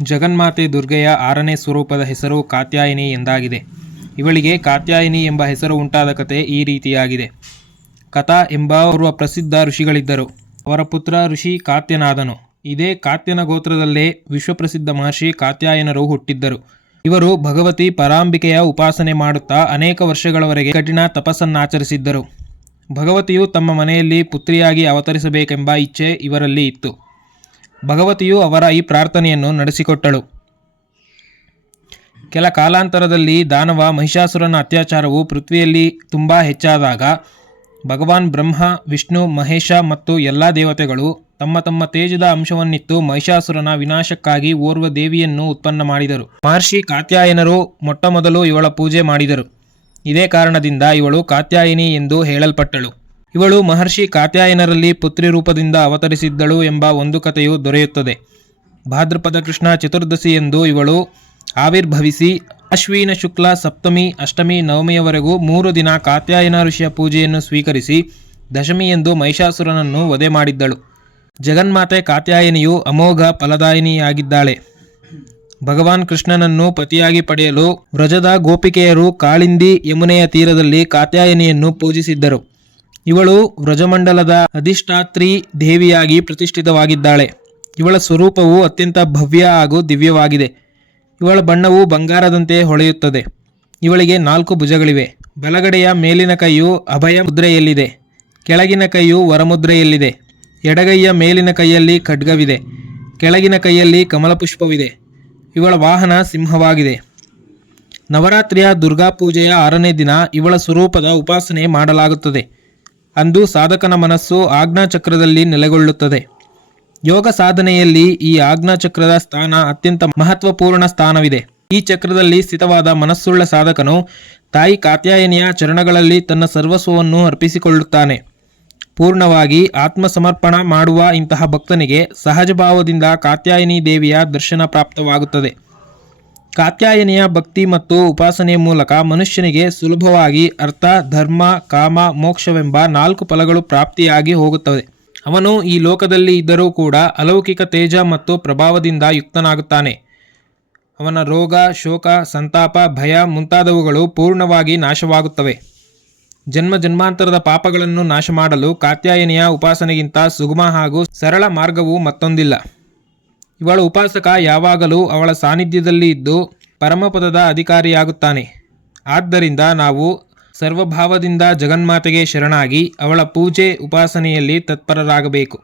ಜಗನ್ಮಾತೆ ದುರ್ಗೆಯ 6ನೇ ಸ್ವರೂಪದ ಹೆಸರು ಕಾತ್ಯಾಯಿನಿ ಎಂದಾಗಿದೆ. ಇವಳಿಗೆ ಕಾತ್ಯಾಯಿನಿ ಎಂಬ ಹೆಸರು ಉಂಟಾದ ಕತೆ ಈ ರೀತಿಯಾಗಿದೆ. ಕಥಾ ಎಂಬ ಓರ್ವ ಪ್ರಸಿದ್ಧ ಋಷಿಗಳಿದ್ದರು. ಅವರ ಪುತ್ರ ಋಷಿ ಕಾತ್ಯನಾದನು. ಇದೇ ಕಾತ್ಯನ ಗೋತ್ರದಲ್ಲೇ ವಿಶ್ವಪ್ರಸಿದ್ಧ ಮಹರ್ಷಿ ಕಾತ್ಯಾಯನರು ಹುಟ್ಟಿದ್ದರು. ಇವರು ಭಗವತಿ ಪರಾಂಬಿಕೆಯ ಉಪಾಸನೆ ಮಾಡುತ್ತಾ ಅನೇಕ ವರ್ಷಗಳವರೆಗೆ ಕಠಿಣ ತಪಸ್ಸನ್ನಾಚರಿಸಿದ್ದರು. ಭಗವತಿಯು ತಮ್ಮ ಮನೆಯಲ್ಲಿ ಪುತ್ರಿಯಾಗಿ ಅವತರಿಸಬೇಕೆಂಬ ಇಚ್ಛೆ ಇವರಲ್ಲಿ ಇತ್ತು. ಭಗವತಿಯು ಅವರ ಈ ಪ್ರಾರ್ಥನೆಯನ್ನು ನಡೆಸಿಕೊಟ್ಟಳು. ಕೆಲ ಕಾಲಾಂತರದಲ್ಲಿ ದಾನವ ಮಹಿಷಾಸುರನ ಅತ್ಯಾಚಾರವು ಪೃಥ್ವಿಯಲ್ಲಿ ತುಂಬ ಹೆಚ್ಚಾದಾಗ ಭಗವಾನ್ ಬ್ರಹ್ಮ, ವಿಷ್ಣು, ಮಹೇಶ ಮತ್ತು ಎಲ್ಲ ದೇವತೆಗಳು ತಮ್ಮ ತಮ್ಮ ತೇಜದ ಅಂಶವನ್ನಿತ್ತು ಮಹಿಷಾಸುರನ ವಿನಾಶಕ್ಕಾಗಿ ಓರ್ವ ದೇವಿಯನ್ನು ಉತ್ಪನ್ನ ಮಾಡಿದರು. ಮಹರ್ಷಿ ಕಾತ್ಯಾಯನರು ಮೊಟ್ಟಮೊದಲು ಇವಳ ಪೂಜೆ ಮಾಡಿದರು. ಇದೇ ಕಾರಣದಿಂದ ಇವಳು ಕಾತ್ಯಾಯಿನಿ ಎಂದು ಹೇಳಲ್ಪಟ್ಟಳು. ಇವಳು ಮಹರ್ಷಿ ಕಾತ್ಯಾಯನರಲ್ಲಿ ಪುತ್ರಿ ರೂಪದಿಂದ ಅವತರಿಸಿದ್ದಳು ಎಂಬ ಒಂದು ಕಥೆಯು ದೊರೆಯುತ್ತದೆ. ಭಾದ್ರಪದ ಕೃಷ್ಣ ಚತುರ್ದಶಿ ಎಂದು ಇವಳು ಆವಿರ್ಭವಿಸಿ ಅಶ್ವಿನ ಶುಕ್ಲ ಸಪ್ತಮಿ, ಅಷ್ಟಮಿ, ನವಮಿಯವರೆಗೂ 3 ದಿನ ಕಾತ್ಯಾಯನ ಋಷಿಯ ಪೂಜೆಯನ್ನು ಸ್ವೀಕರಿಸಿ ದಶಮಿಯೆಂದು ಮಹಿಷಾಸುರನನ್ನು ವಧೆ ಮಾಡಿದ್ದಳು. ಜಗನ್ಮಾತೆ ಕಾತ್ಯಾಯನಿಯು ಅಮೋಘ ಫಲದಾಯಿನಿಯಾಗಿದ್ದಾಳೆ. ಭಗವಾನ್ ಕೃಷ್ಣನನ್ನು ಪತಿಯಾಗಿ ಪಡೆಯಲು ವ್ರಜದ ಗೋಪಿಕೆಯರು ಕಾಳಿಂದಿ ಯಮುನೆಯ ತೀರದಲ್ಲಿ ಕಾತ್ಯಾಯನಿಯನ್ನು ಪೂಜಿಸಿದ್ದರು. ಇವಳು ವ್ರಜಮಂಡಲದ ಅಧಿಷ್ಠಾತ್ರಿ ದೇವಿಯಾಗಿ ಪ್ರತಿಷ್ಠಿತವಾಗಿದ್ದಾಳೆ. ಇವಳ ಸ್ವರೂಪವು ಅತ್ಯಂತ ಭವ್ಯ ಹಾಗೂ ದಿವ್ಯವಾಗಿದೆ. ಇವಳ ಬಣ್ಣವು ಬಂಗಾರದಂತೆ ಹೊಳೆಯುತ್ತದೆ. ಇವಳಿಗೆ 4 ಭುಜಗಳಿವೆ. ಬಲಗಡೆಯ ಮೇಲಿನ ಕೈಯು ಅಭಯ ಮುದ್ರೆಯಲ್ಲಿದೆ. ಕೆಳಗಿನ ಕೈಯು ವರಮುದ್ರೆಯಲ್ಲಿದೆ. ಎಡಗೈಯ ಮೇಲಿನ ಕೈಯಲ್ಲಿ ಖಡ್ಗವಿದೆ. ಕೆಳಗಿನ ಕೈಯಲ್ಲಿ ಕಮಲಪುಷ್ಪವಿದೆ. ಇವಳ ವಾಹನ ಸಿಂಹವಾಗಿದೆ. ನವರಾತ್ರಿಯ ದುರ್ಗಾಪೂಜೆಯ 6ನೇ ದಿನ ಇವಳ ಸ್ವರೂಪದ ಉಪಾಸನೆ ಮಾಡಲಾಗುತ್ತದೆ. ಅಂದು ಸಾಧಕನ ಮನಸ್ಸು ಆಜ್ಞಾಚಕ್ರದಲ್ಲಿ ನೆಲೆಗೊಳ್ಳುತ್ತದೆ. ಯೋಗ ಸಾಧನೆಯಲ್ಲಿ ಈ ಆಜ್ಞಾಚಕ್ರದ ಸ್ಥಾನ ಅತ್ಯಂತ ಮಹತ್ವಪೂರ್ಣ ಸ್ಥಾನವಿದೆ. ಈ ಚಕ್ರದಲ್ಲಿ ಸ್ಥಿತವಾದ ಮನಸ್ಸುಳ್ಳ ಸಾಧಕನು ತಾಯಿ ಕಾತ್ಯಾಯನಿಯ ಚರಣಗಳಲ್ಲಿ ತನ್ನ ಸರ್ವಸ್ವವನ್ನು ಅರ್ಪಿಸಿಕೊಳ್ಳುತ್ತಾನೆ. ಪೂರ್ಣವಾಗಿ ಆತ್ಮಸಮರ್ಪಣ ಮಾಡುವ ಇಂತಹ ಭಕ್ತನಿಗೆ ಸಹಜಭಾವದಿಂದ ಕಾತ್ಯಾಯಿನಿ ದೇವಿಯ ದರ್ಶನ ಪ್ರಾಪ್ತವಾಗುತ್ತದೆ. ಕಾತ್ಯಾಯನಿಯ ಭಕ್ತಿ ಮತ್ತು ಉಪಾಸನೆಯ ಮೂಲಕ ಮನುಷ್ಯನಿಗೆ ಸುಲಭವಾಗಿ ಅರ್ಥ, ಧರ್ಮ, ಕಾಮ, ಮೋಕ್ಷವೆಂಬ 4 ಫಲಗಳು ಪ್ರಾಪ್ತಿಯಾಗಿ ಹೋಗುತ್ತವೆ. ಅವನು ಈ ಲೋಕದಲ್ಲಿ ಇದ್ದರೂ ಕೂಡ ಅಲೌಕಿಕ ತೇಜ ಮತ್ತು ಪ್ರಭಾವದಿಂದ ಯುಕ್ತನಾಗುತ್ತಾನೆ. ಅವನ ರೋಗ, ಶೋಕ, ಸಂತಾಪ, ಭಯ ಮುಂತಾದವುಗಳು ಪೂರ್ಣವಾಗಿ ನಾಶವಾಗುತ್ತವೆ. ಜನ್ಮ ಜನ್ಮಾಂತರದ ಪಾಪಗಳನ್ನು ನಾಶ ಮಾಡಲು ಕಾತ್ಯಾಯನಿಯ ಉಪಾಸನೆಗಿಂತ ಸುಗಮ ಹಾಗೂ ಸರಳ ಮಾರ್ಗವು ಮತ್ತೊಂದಿಲ್ಲ. ಇವಳ ಉಪಾಸಕ ಯಾವಾಗಲೂ ಅವಳ ಸಾನ್ನಿಧ್ಯದಲ್ಲಿ ಇದ್ದು ಪರಮಪದದ ಅಧಿಕಾರಿಯಾಗುತ್ತಾನೆ. ಆದ್ದರಿಂದ ನಾವು ಸರ್ವಭಾವದಿಂದ ಜಗನ್ಮಾತೆಗೆ ಶರಣಾಗಿ ಅವಳ ಪೂಜೆ ಉಪಾಸನೆಯಲ್ಲಿ ತತ್ಪರರಾಗಬೇಕು.